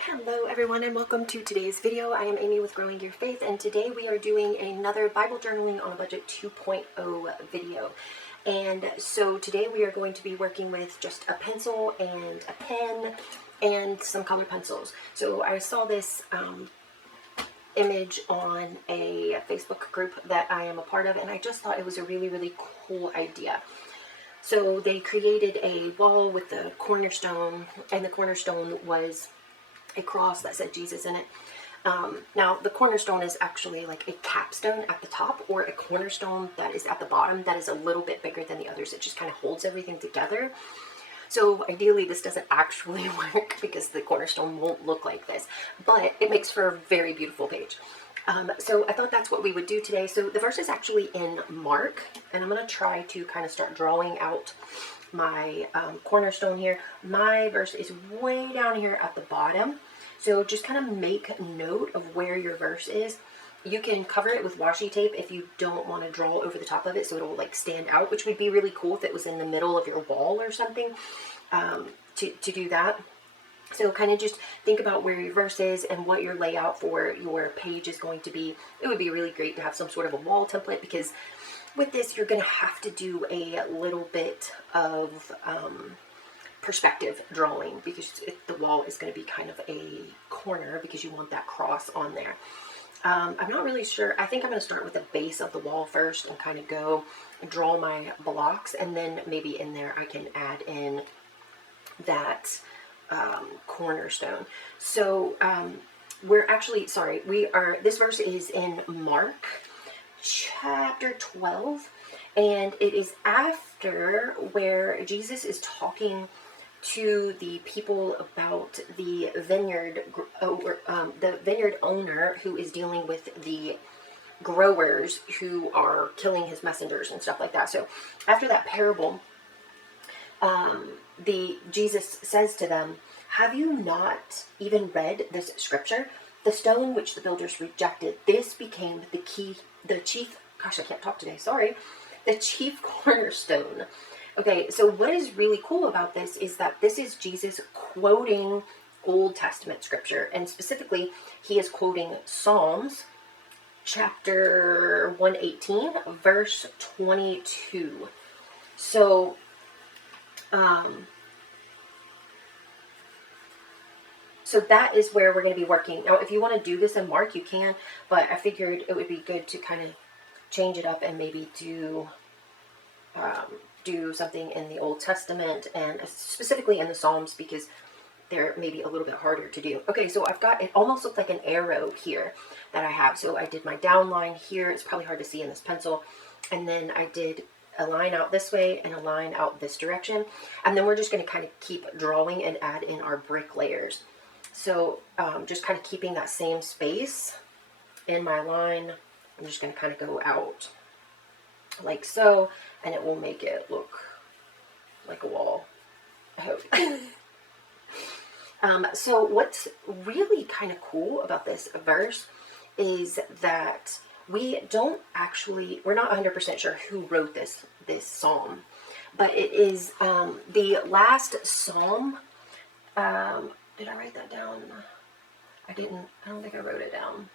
Hello everyone and welcome to today's video. I am Amy with Growing Your Faith, and today we are doing another Bible Journaling on a Budget 2.0 video. And so today we are going to be working with just a pencil and a pen and some color pencils. So I saw this image on a Facebook group that I am a part of, and I just thought it was a really cool idea. So they created a wall with the cornerstone, and the cornerstone was a cross that said Jesus in it. Now the cornerstone is actually like a capstone at the top, or a cornerstone that is at the bottom that is a little bit bigger than the others. It just kind of holds everything together. So ideally this doesn't actually work because the cornerstone won't look like this, but it makes for a very beautiful page. So I thought that's what we would do today. So the verse is actually in Mark, and I'm going to try to kind of start drawing out my cornerstone here. My verse is way down here at the bottom, so just kind of make note of where your verse is. You can cover it with washi tape if you don't want to draw over the top of it so it'll like stand out, which would be really cool if it was in the middle of your wall or something, to do that. So kind of just think about where your verse is and what your layout for your page is going to be. It would be really great to have some sort of a wall template, because with this, you're going to have to do a little bit of perspective drawing, because the wall is going to be kind of a corner because you want that cross on there. I'm not really sure. I think I'm going to start with the base of the wall first and kind of go and draw my blocks, and then maybe in there I can add in that cornerstone. So this verse is in Mark chapter 12, and it is after where Jesus is talking to the people about the vineyard owner who is dealing with the growers who are killing his messengers and stuff like that. So after that parable, Jesus says to them, "Have you not even read this scripture? The stone which the builders rejected, this became the chief cornerstone." Okay, so what is really cool about this is that this is Jesus quoting Old Testament scripture, and specifically he is quoting Psalms chapter 118 verse 22. So that is where we're going to be working. Now, if you want to do this in Mark, you can, but I figured it would be good to kind of change it up and maybe do something in the Old Testament, and specifically in the Psalms, because they're maybe a little bit harder to do. Okay, so I've got, it almost looks like an arrow here that I have. So I did my down line here. It's probably hard to see in this pencil. And then I did a line out this way and a line out this direction. And then we're just going to kind of keep drawing and add in our brick layers. So just kind of keeping that same space in my line. I'm just going to kind of go out like so, and it will make it look like a wall, I hope. So what's really kind of cool about this verse is that we're not 100% sure who wrote this psalm, but it is the last psalm. Did I write that down? I don't think I wrote it down.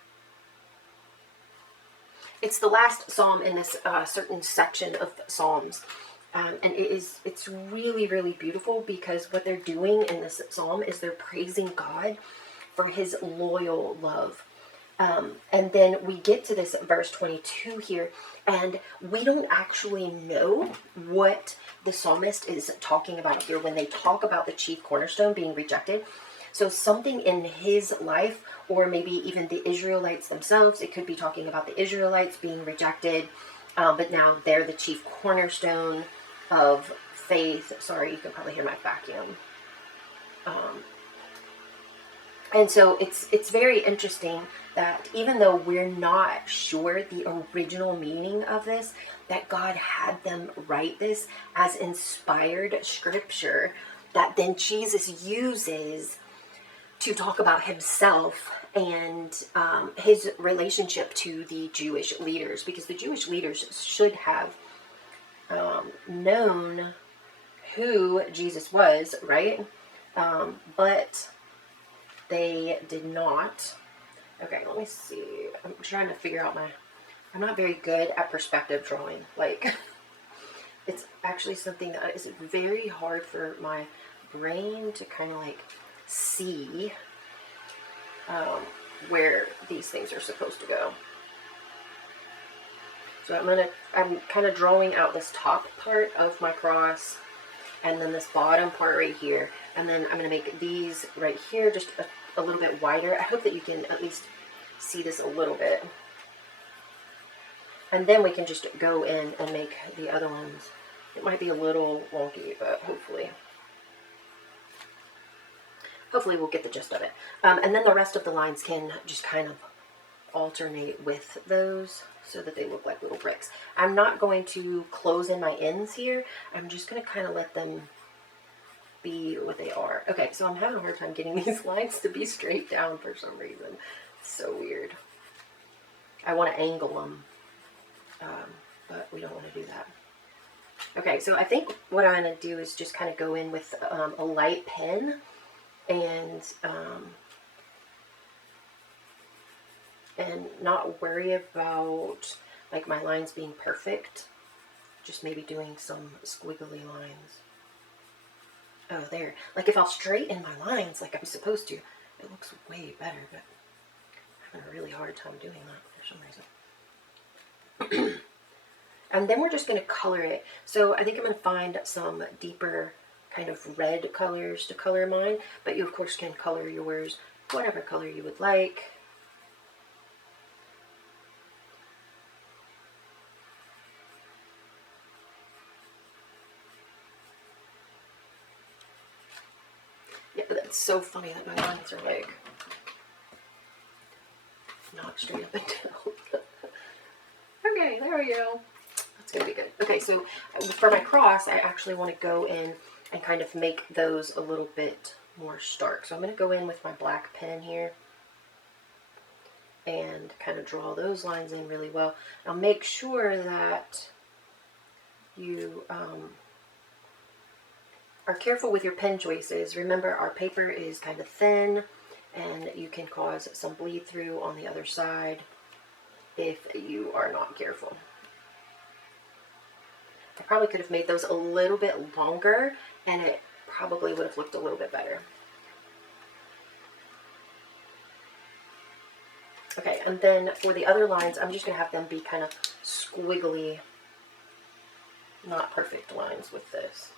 It's the last psalm in this certain section of Psalms. And it's really beautiful, because what they're doing in this psalm is they're praising God for his loyal love. And then we get to this verse 22 here, and we don't actually know what the psalmist is talking about here when they talk about the chief cornerstone being rejected. So something in his life, or maybe even the Israelites themselves, it could be talking about the Israelites being rejected, but now they're the chief cornerstone of faith. Sorry, you can probably hear my vacuum. And so it's very interesting that even though we're not sure the original meaning of this, that God had them write this as inspired scripture that then Jesus uses to talk about himself and his relationship to the Jewish leaders, because the Jewish leaders should have known who Jesus was, right? But they did not. Okay, let me see. I'm trying to figure out I'm not very good at perspective drawing. Like, it's actually something that is very hard for my brain to kind of like see where these things are supposed to go. So I'm kind of drawing out this top part of my cross, and then this bottom part right here, and then I'm going to make these right here just a little bit wider. I hope that you can at least see this a little bit. And then we can just go in and make the other ones. It might be a little wonky, but hopefully we'll get the gist of it. And then the rest of the lines can just kind of alternate with those so that they look like little bricks. I'm not going to close in my ends here. I'm just going to kind of let them be what they are. Okay, so I'm having a hard time getting these lines to be straight down for some reason. It's so weird. I want to angle them, but we don't want to do that. Okay, so I think what I'm going to do is just kind of go in with a light pen and not worry about like my lines being perfect. Just maybe doing some squiggly lines. Oh, there. Like if I'll straighten my lines like I'm supposed to, it looks way better, but I'm having a really hard time doing that for some reason. And then we're just going to color it. So I think I'm going to find some deeper kind of red colors to color mine, but you of course can color yours whatever color you would like. Yeah, that's so funny that my lines are like not straight up and down. Okay, there we go. That's gonna be good. Okay, so for my cross, I actually want to go in and kind of make those a little bit more stark. So I'm going to go in with my black pen here and kind of draw those lines in really well. Now make sure that you are careful with your pen choices. Remember, our paper is kind of thin and you can cause some bleed through on the other side if you are not careful. I probably could have made those a little bit longer and it probably would have looked a little bit better. Okay, and then for the other lines, I'm just going to have them be kind of squiggly, not perfect lines with this.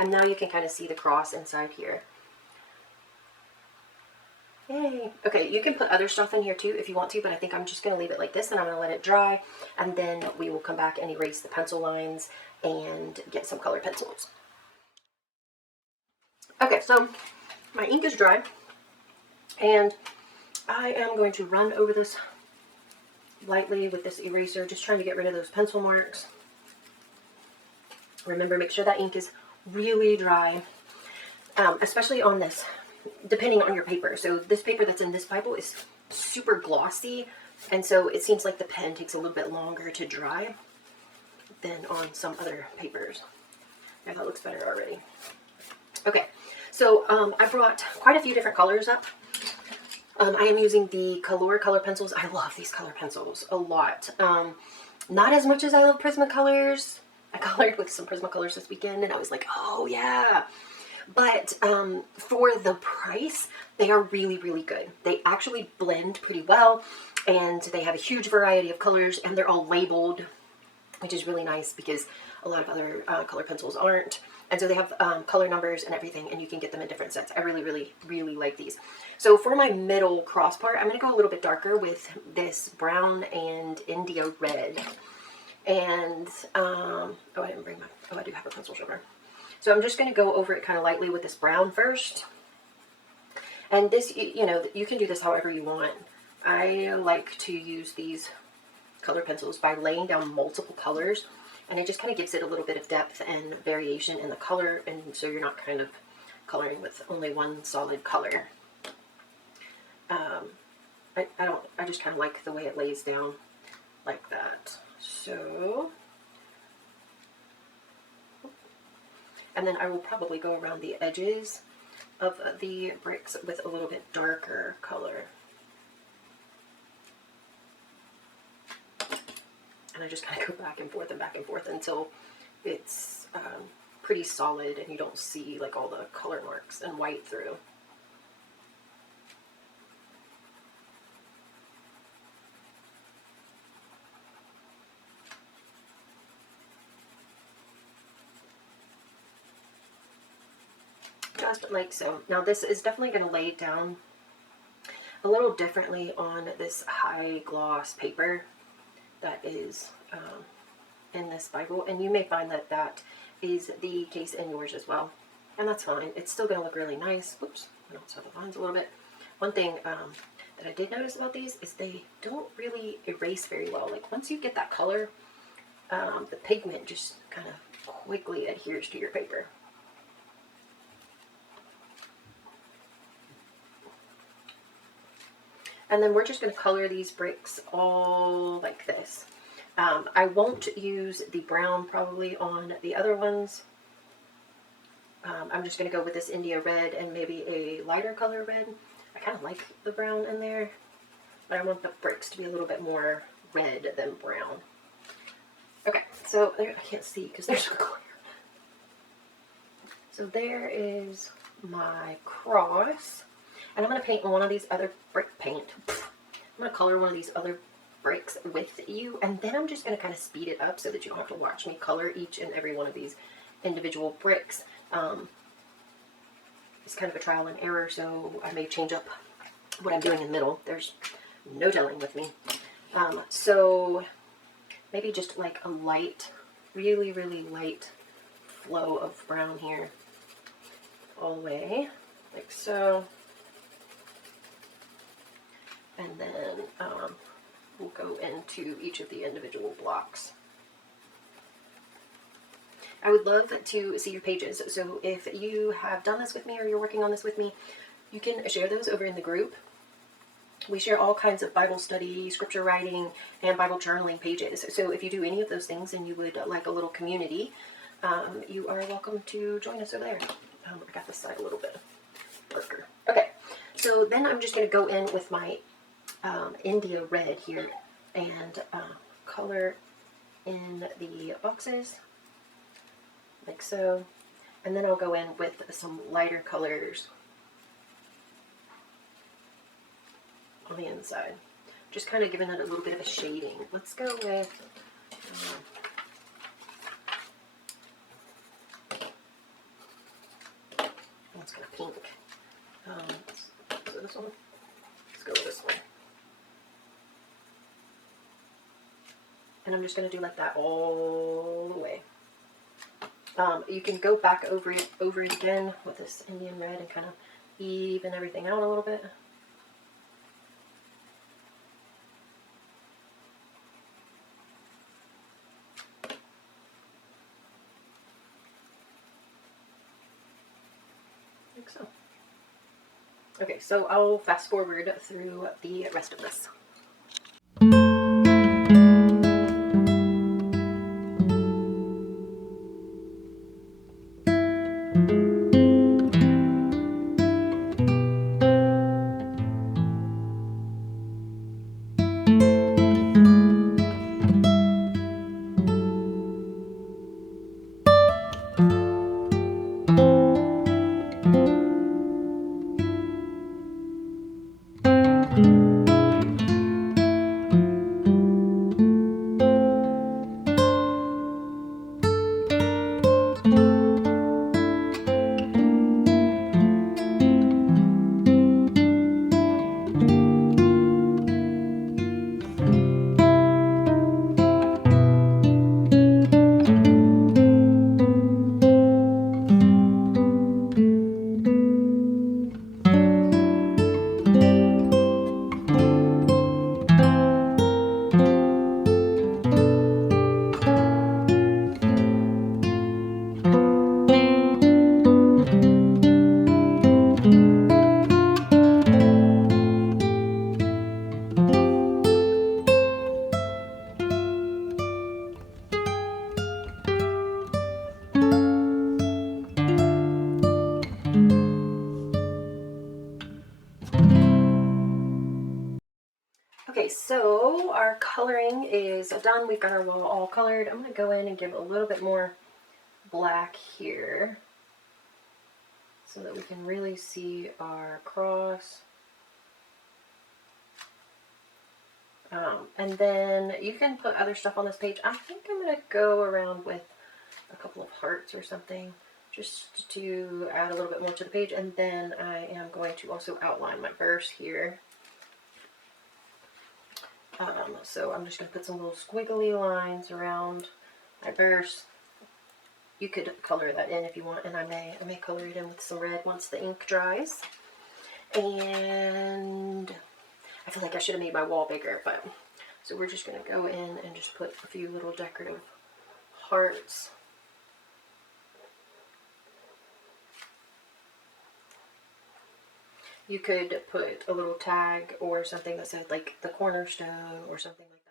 And now you can kind of see the cross inside here. Yay. Okay, you can put other stuff in here too if you want to, but I think I'm just going to leave it like this and I'm going to let it dry. And then we will come back and erase the pencil lines and get some colored pencils. Okay, so my ink is dry. And I am going to run over this lightly with this eraser, just trying to get rid of those pencil marks. Remember, make sure that ink is really dry, especially on this, depending on your paper. So this paper that's in this Bible is super glossy, and so it seems like the pen takes a little bit longer to dry than on some other papers. Yeah, that looks better already. Okay, so I brought quite a few different colors up. I am using the color pencils. I love these color pencils a lot. Not as much as I love Prismacolors. I colored with some Prismacolors this weekend and I was like, oh yeah. But for the price, they are really, really good. They actually blend pretty well and they have a huge variety of colors and they're all labeled, which is really nice because a lot of other color pencils aren't. And so they have color numbers and everything, and you can get them in different sets. I really, really, really like these. So for my middle cross part, I'm going to go a little bit darker with this brown and India red. And, oh, I didn't bring my, oh, I do have a pencil sharpener. So I'm just going to go over it kind of lightly with this brown first. And this, you know, you can do this however you want. I like to use these color pencils by laying down multiple colors, and it just kind of gives it a little bit of depth and variation in the color, and so you're not kind of coloring with only one solid color. I just kind of like the way it lays down like that. So, and then I will probably go around the edges of the bricks with a little bit darker color. And I just kind of go back and forth until it's pretty solid and you don't see like all the color marks and white through. Just like so. Now this is definitely going to lay down a little differently on this high gloss paper that is in this Bible, and you may find that that is the case in yours as well, and that's fine. It's still going to look really nice. Whoops, I don't saw the lines a little bit. One thing that I did notice about these is they don't really erase very well. Like once you get that color, the pigment just kind of quickly adheres to your paper. And then we're just going to color these bricks all like this. I won't use the brown probably on the other ones. I'm just going to go with this India red and maybe a lighter color red. I kind of like the brown in there, but I want the bricks to be a little bit more red than brown. Okay, so there, I can't see because there's no glare. So there is my cross. And I'm going to paint one of these other brick paint. I'm going to color one of these other bricks with you. And then I'm just going to kind of speed it up so that you don't have to watch me color each and every one of these individual bricks. It's kind of a trial and error, so I may change up what I'm doing in the middle. There's no telling with me. So maybe just like a light, really, really light flow of brown here. All the way, like so. And then we'll go into each of the individual blocks. I would love to see your pages. So if you have done this with me or you're working on this with me, you can share those over in the group. We share all kinds of Bible study, scripture writing, and Bible journaling pages. So if you do any of those things and you would like a little community, you are welcome to join us over there. I got this side a little bit darker. Okay, so then I'm just going to go in with my India red here and color in the boxes like so, and then I'll go in with some lighter colors on the inside, just kind of giving it a little bit of a shading. Let's go with let's go pink. So this one, let's go with this one. And I'm just going to do like that all the way. You can go back over it again with this Indian red and kind of even everything out a little bit. Like so. Okay, so I'll fast forward through the rest of this. so our coloring is done. We've got our wall all colored. I'm going to go in and give a little bit more black here so that we can really see our cross. And then you can put other stuff on this page. I think I'm going to go around with a couple of hearts or something just to add a little bit more to the page. And then I am going to also outline my verse here. So I'm just going to put some little squiggly lines around my verse. You could color that in if you want, and I may color it in with some red once the ink dries. And I feel like I should have made my wall bigger, but so we're just going to go in and just put a few little decorative hearts. You could put a little tag or something that said like the Cornerstone or something like